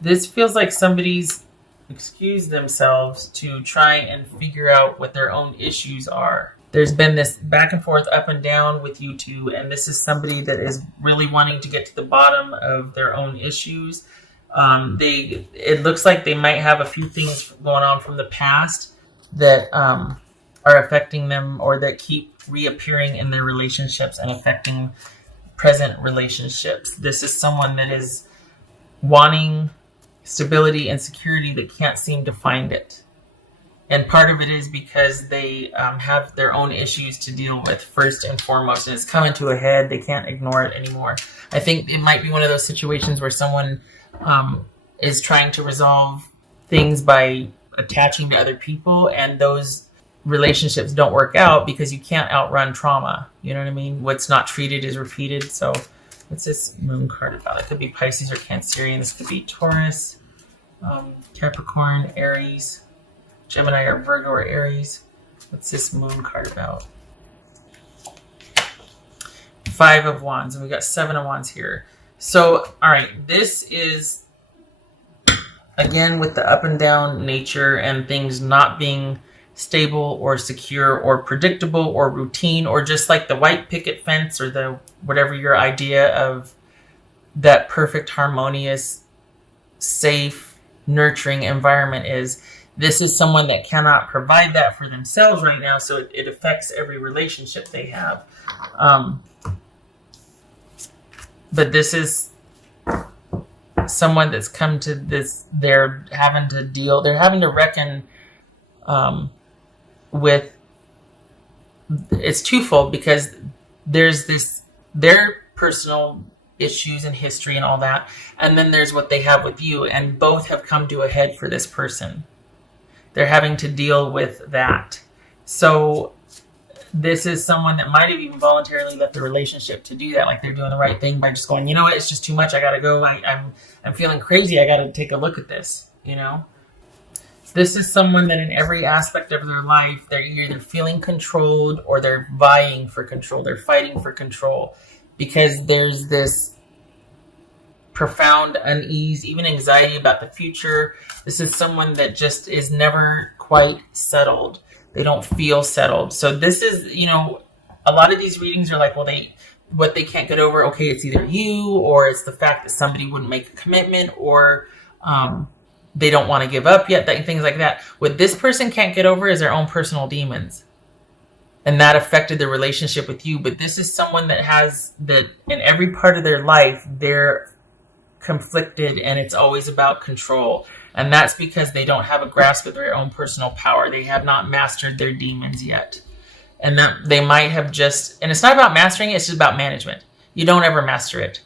This feels like somebody's excused themselves to try and figure out what their own issues are. There's been this back and forth, up and down with you two, and this is somebody that is really wanting to get to the bottom of their own issues. It looks like they might have a few things going on from the past that are affecting them, or that keep reappearing in their relationships and affecting present relationships. This is someone that is wanting stability and security that can't seem to find it. And part of it is because they have their own issues to deal with first and foremost, and it's coming to a head. They can't ignore it anymore. I think it might be one of those situations where someone is trying to resolve things by attaching to other people, and those relationships don't work out because you can't outrun trauma. You know what I mean? What's not treated is repeated. So what's this moon card about? It could be Pisces or Cancerian. This could be Taurus, Capricorn, Aries, Gemini or Virgo or Aries. What's this moon card about? 5 of Wands, and we got 7 of Wands here. So, all right, this is, again, with the up and down nature and things not being stable or secure or predictable or routine, or just like the white picket fence, or the whatever your idea of that perfect, harmonious, safe, nurturing environment is. This is someone that cannot provide that for themselves right now, so it affects every relationship they have. But this is someone that's come to this, they're having to reckon with, it's twofold, because there's their personal issues and history and all that, and then there's what they have with you, and both have come to a head for this person. They're having to deal with that. So this is someone that might have even voluntarily left the relationship to do that. Like they're doing the right thing by just going, you know what, it's just too much. I got to go. I'm feeling crazy. I got to take a look at this, you know? This is someone that in every aspect of their life, they're either feeling controlled or they're vying for control. They're fighting for control because there's this profound unease, even anxiety about the future. This is someone that just is never quite settled. They don't feel settled. So this is, you know, a lot of these readings are like, well, what they can't get over, okay, it's either you, or it's the fact that somebody wouldn't make a commitment, or they don't want to give up yet, things like that. What this person can't get over is their own personal demons. And that affected their relationship with you. But this is someone that has that in every part of their life, they're conflicted, and it's always about control. And that's because they don't have a grasp of their own personal power. They have not mastered their demons yet. And that they might have just, and it's not about mastering it, it's just about management. You don't ever master it.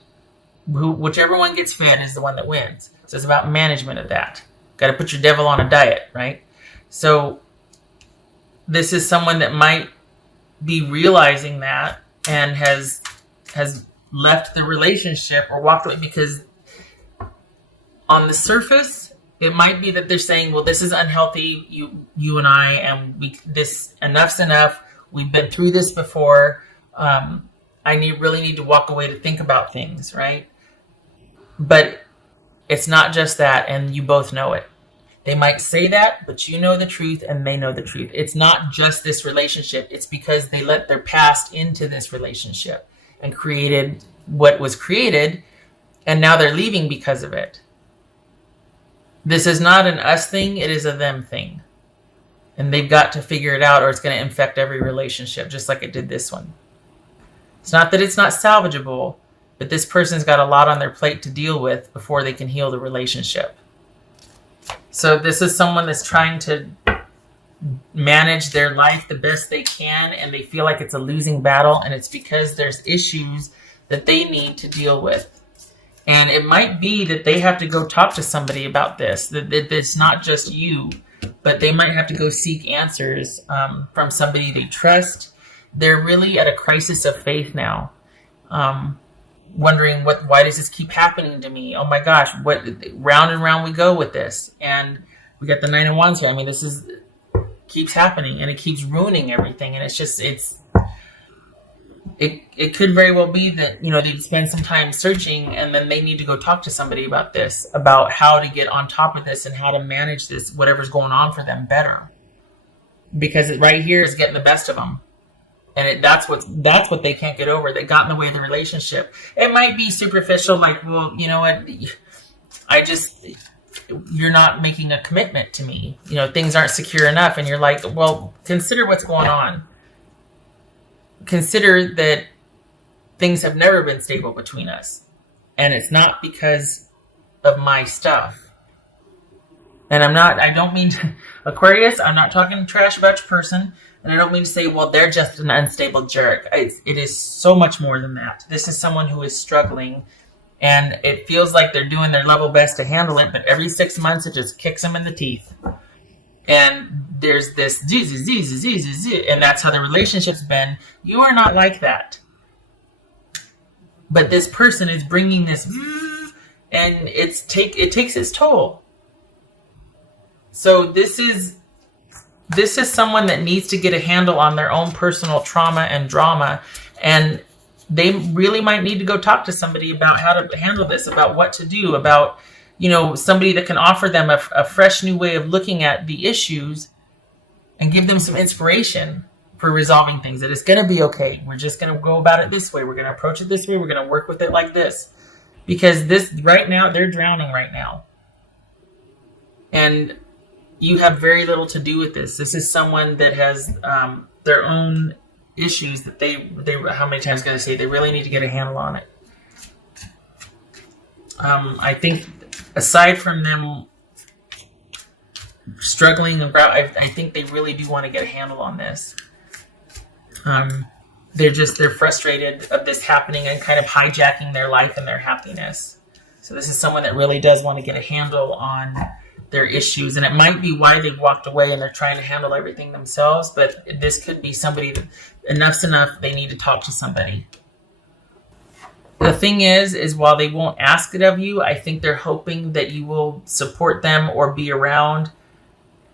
Whichever one gets fed is the one that wins. So it's about management of that. Got to put your devil on a diet, right? So this is someone that might be realizing that and has left the relationship or walked away, because on the surface, it might be that they're saying, well, this is unhealthy, you and I, and this enough's enough. We've been through this before. I really need to walk away to think about things, right? But it's not just that, and you both know it. They might say that, but you know the truth, and they know the truth. It's not just this relationship. It's because they let their past into this relationship and created what was created, and now they're leaving because of it. This is not an us thing, it is a them thing. And they've got to figure it out, or it's going to infect every relationship, just like it did this one. It's not that it's not salvageable, but this person's got a lot on their plate to deal with before they can heal the relationship. So this is someone that's trying to manage their life the best they can, and they feel like it's a losing battle, and it's because there's issues that they need to deal with. And it might be that they have to go talk to somebody about this, that it's not just you, but they might have to go seek answers from somebody they trust. They're really at a crisis of faith now, wondering why does this keep happening to me? Oh my gosh, what, round and round we go with this. And we got the 9 of Wands here. I mean, this keeps happening, and it keeps ruining everything. And it's it could very well be that, they'd spend some time searching and then they need to go talk to somebody about this, about how to get on top of this and how to manage this, whatever's going on for them better. Because it right here is getting the best of them. And that's what they can't get over. They got in the way of the relationship. It might be superficial, like, well, you know what? You're not making a commitment to me. Things aren't secure enough. And you're like, well, consider what's going on. Consider that things have never been stable between us. And it's not because of my stuff. And I don't mean to, Aquarius, I'm not talking trash about your person. And I don't mean to say, well, they're just an unstable jerk. It is so much more than that. This is someone who is struggling, and it feels like they're doing their level best to handle it, but every 6 months it just kicks them in the teeth. And there's this, and that's how the relationship's been. You are not like that. But this person is bringing this, and it takes its toll. So this is someone that needs to get a handle on their own personal trauma and drama, and they really might need to go talk to somebody about how to handle this, about what to do, about, somebody that can offer them a fresh new way of looking at the issues and give them some inspiration for resolving things. That it's going to be okay. We're just going to go about it this way. We're going to approach it this way. We're going to work with it like this. Because this right now, they're drowning right now. And you have very little to do with this. This is someone that has their own issues that they how many times can I say, they really need to get a handle on it. I think aside from them struggling, I think they really do want to get a handle on this. They're frustrated of this happening and kind of hijacking their life and their happiness. So this is someone that really does want to get a handle on their issues, and it might be why they walked away and they're trying to handle everything themselves, but this could be somebody that enough's enough, they need to talk to somebody. The thing is while they won't ask it of you, I think they're hoping that you will support them or be around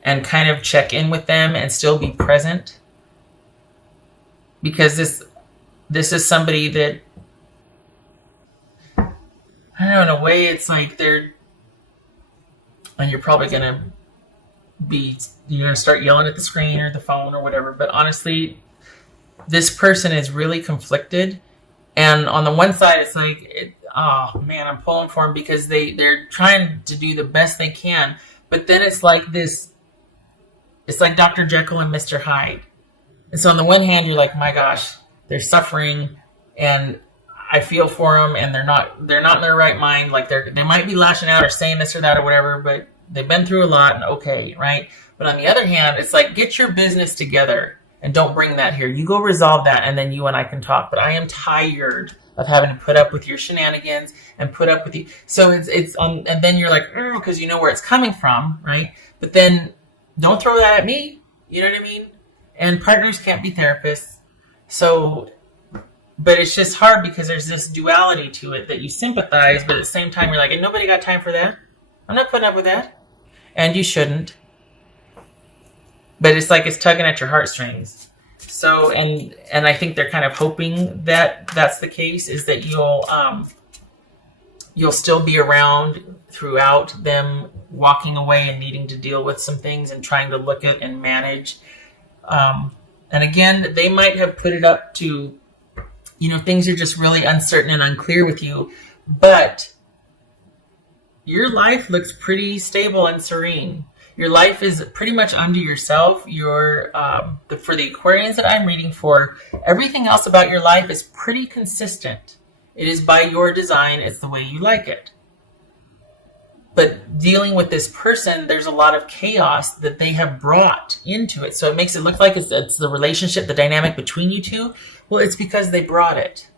and kind of check in with them and still be present, because this is somebody that, I don't know, in a way it's like they're, and you're probably going to start yelling at the screen or the phone or whatever. But honestly, this person is really conflicted. And on the one side, it's like, oh man, I'm pulling for them because they're trying to do the best they can. But then it's like this, it's like Dr. Jekyll and Mr. Hyde. And so on the one hand, you're like, my gosh, they're suffering and I feel for them, and they're not in their right mind. Like they might be lashing out or saying this or that or whatever, but they've been through a lot, and okay, right? But on the other hand, it's like, get your business together and don't bring that here. You go resolve that, and then you and I can talk. But I am tired of having to put up with your shenanigans and put up with you. So it's on, and then you're like, because you know where it's coming from, right? But then don't throw that at me. You know what I mean? And partners can't be therapists, so. But it's just hard because there's this duality to it that you sympathize, but at the same time, you're like, and nobody got time for that. I'm not putting up with that. And you shouldn't. But it's like it's tugging at your heartstrings. So, and I think they're kind of hoping that that's the case, is that you'll still be around throughout them walking away and needing to deal with some things and trying to look at and manage. And again, they might have put it up to, things are just really uncertain and unclear with you, but your life looks pretty stable and serene. Your life is pretty much unto yourself. For the Aquarians that I'm reading for, everything else about your life is pretty consistent. It is by your design. It's the way you like it. But dealing with this person, there's a lot of chaos that they have brought into it. So it makes it look like it's the relationship, the dynamic between you two. Well, it's because they brought it.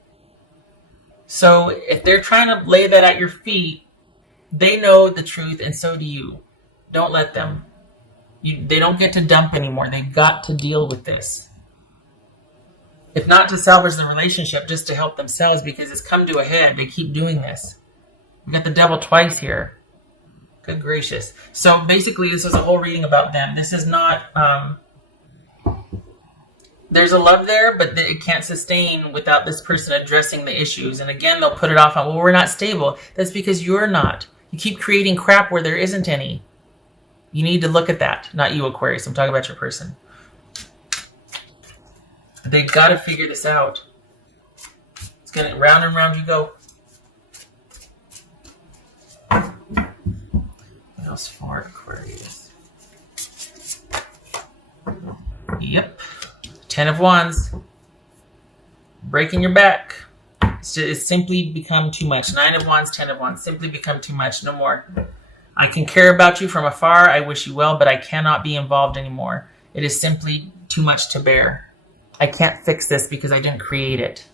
So if they're trying to lay that at your feet, they know the truth, and so do you. Don't let them. They don't get to dump anymore. They've got to deal with this. If not to salvage the relationship, just to help themselves, because it's come to a head. They keep doing this. We got the devil twice here. Good gracious. So basically, this was a whole reading about them. This is not there's a love there, but it can't sustain without this person addressing the issues. And again, they'll put it off on, well, we're not stable. That's because you're not. You keep creating crap where there isn't any. You need to look at that. Not you, Aquarius. I'm talking about your person. They've got to figure this out. It's going to round and round you go. What else for Aquarius? Yep. 10 of Wands. Breaking your back. It's simply become too much. 9 of Wands, 10 of Wands. Simply become too much. No more. I can care about you from afar. I wish you well, but I cannot be involved anymore. It is simply too much to bear. I can't fix this because I didn't create it.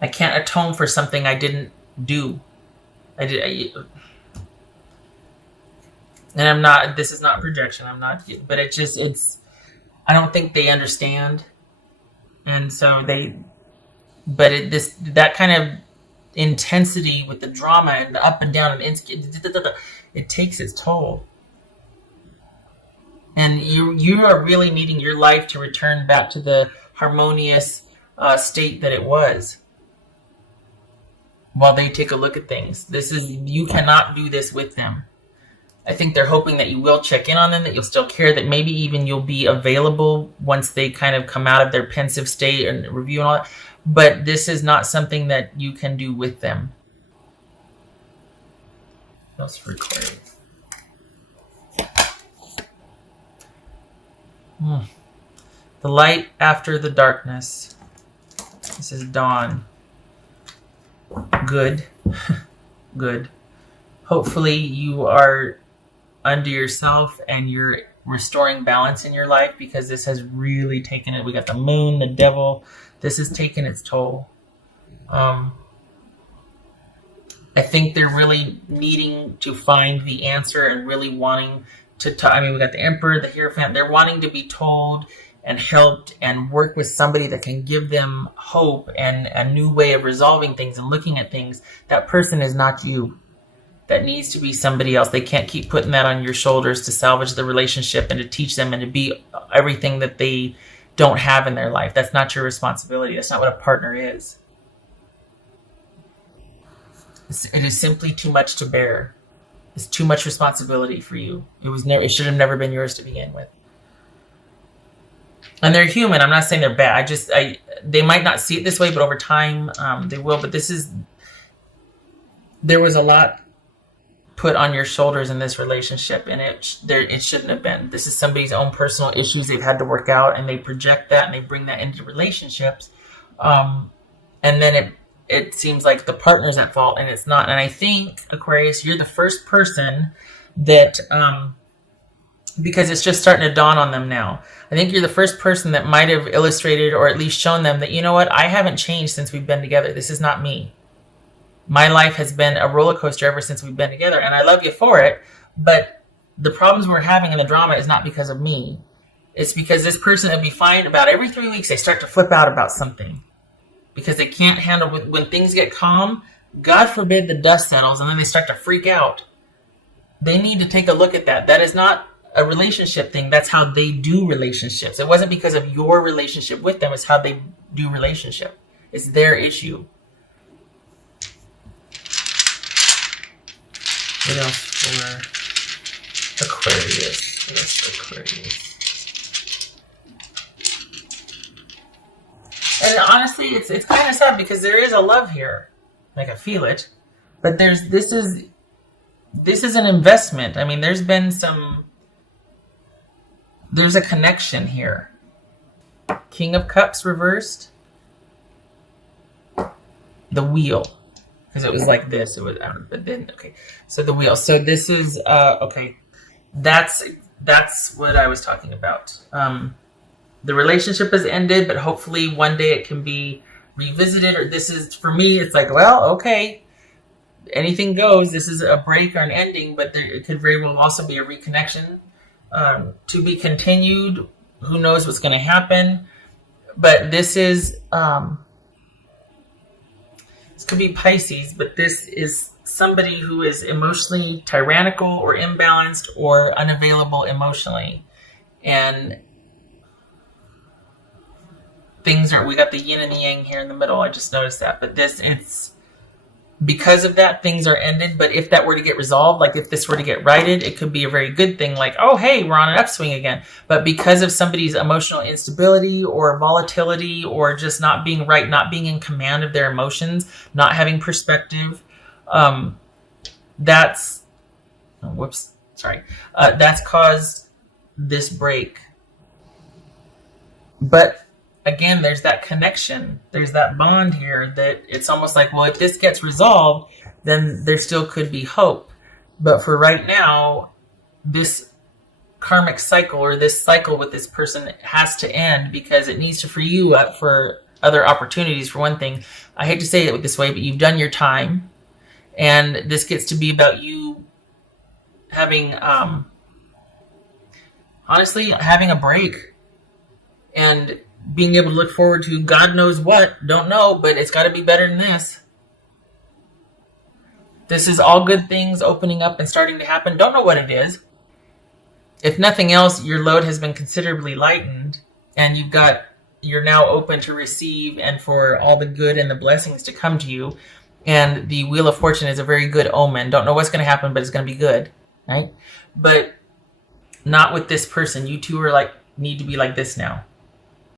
I can't atone for something I didn't do. And I'm not, this is not projection. I'm not, but I don't think they understand. And so that kind of intensity with the drama and the up and down and it takes its toll. And you are really needing your life to return back to the harmonious state that it was. While they take a look at things, you cannot do this with them. I think they're hoping that you will check in on them, that you'll still care, that maybe even you'll be available once they kind of come out of their pensive state and review and all that. But this is not something that you can do with them. That's recorded. The light after the darkness. This is dawn. Good. Good. Hopefully you are under yourself and you're restoring balance in your life, because this has really taken it. We got the moon, the devil. This has taken its toll. I think they're really needing to find the answer and really wanting to talk. I mean, we got the Emperor, the Hierophant. They're wanting to be told and helped and work with somebody that can give them hope and a new way of resolving things and looking at things. That person is not you. That needs to be somebody else. They can't keep putting that on your shoulders to salvage the relationship and to teach them and to be everything that they don't have in their life. That's not your responsibility. That's not what a partner is. It is simply too much to bear. It's too much responsibility for you. It should have never been yours to begin with. And they're human. I'm not saying they're bad. They might not see it this way, but over time they will. But there was a lot put on your shoulders in this relationship, and it shouldn't have been. This is somebody's own personal issues they've had to work out, and they project that and they bring that into relationships. And then it seems like the partner's at fault, and it's not. And I think, Aquarius, you're the first person that, because it's just starting to dawn on them now. I think you're the first person that might have illustrated or at least shown them that, you know what, I haven't changed since we've been together. This is not me. My life has been a roller coaster ever since we've been together, and I love you for it. But the problems we're having in the drama is not because of me. It's because this person would be fine. About every 3 weeks, they start to flip out about something because they can't handle when things get calm. God forbid the dust settles, and then they start to freak out. They need to take a look at that. That is not a relationship thing. That's how they do relationships. It wasn't because of your relationship with them. It's how they do relationship. It's their issue. What else for Aquarius? What else for Aquarius? And honestly, it's kind of sad because there is a love here. Like, I feel it. But this is an investment. I mean, there's a connection here. King of Cups reversed. The Wheel. Because it was like this. It was, but then, okay. So the Wheel. So this is, okay. That's what I was talking about. The relationship has ended, but hopefully one day it can be revisited. Or this is, for me, it's like, well, okay. Anything goes. This is a break or an ending, but it could very well also be a reconnection. To be continued. Who knows what's going to happen? But this is, this could be Pisces, but this is somebody who is emotionally tyrannical or imbalanced or unavailable emotionally. And things are, we got the yin and the yang here in the middle. I just noticed that. But this, it's because of that, things are ended. But if that were to get resolved, like if this were to get righted, it could be a very good thing. Like, oh, hey, we're on an upswing again. But because of somebody's emotional instability or volatility or just not being right, not being in command of their emotions, not having perspective, that's, oh, whoops, sorry. That's caused this break. But again, there's that connection. There's that bond here that it's almost like, well, if this gets resolved, then there still could be hope. But for right now, this karmic cycle or this cycle with this person has to end because it needs to free you up for other opportunities. For one thing, I hate to say it this way, but you've done your time. And this gets to be about you having, honestly, having a break. And being able to look forward to God knows what. Don't know, but it's got to be better than this. This is all good things opening up and starting to happen. Don't know what it is. If nothing else, your load has been considerably lightened, and you're now open to receive and for all the good and the blessings to come to you. And the Wheel of Fortune is a very good omen. Don't know what's going to happen, but it's going to be good, right? But not with this person. You two are like, need to be like this now.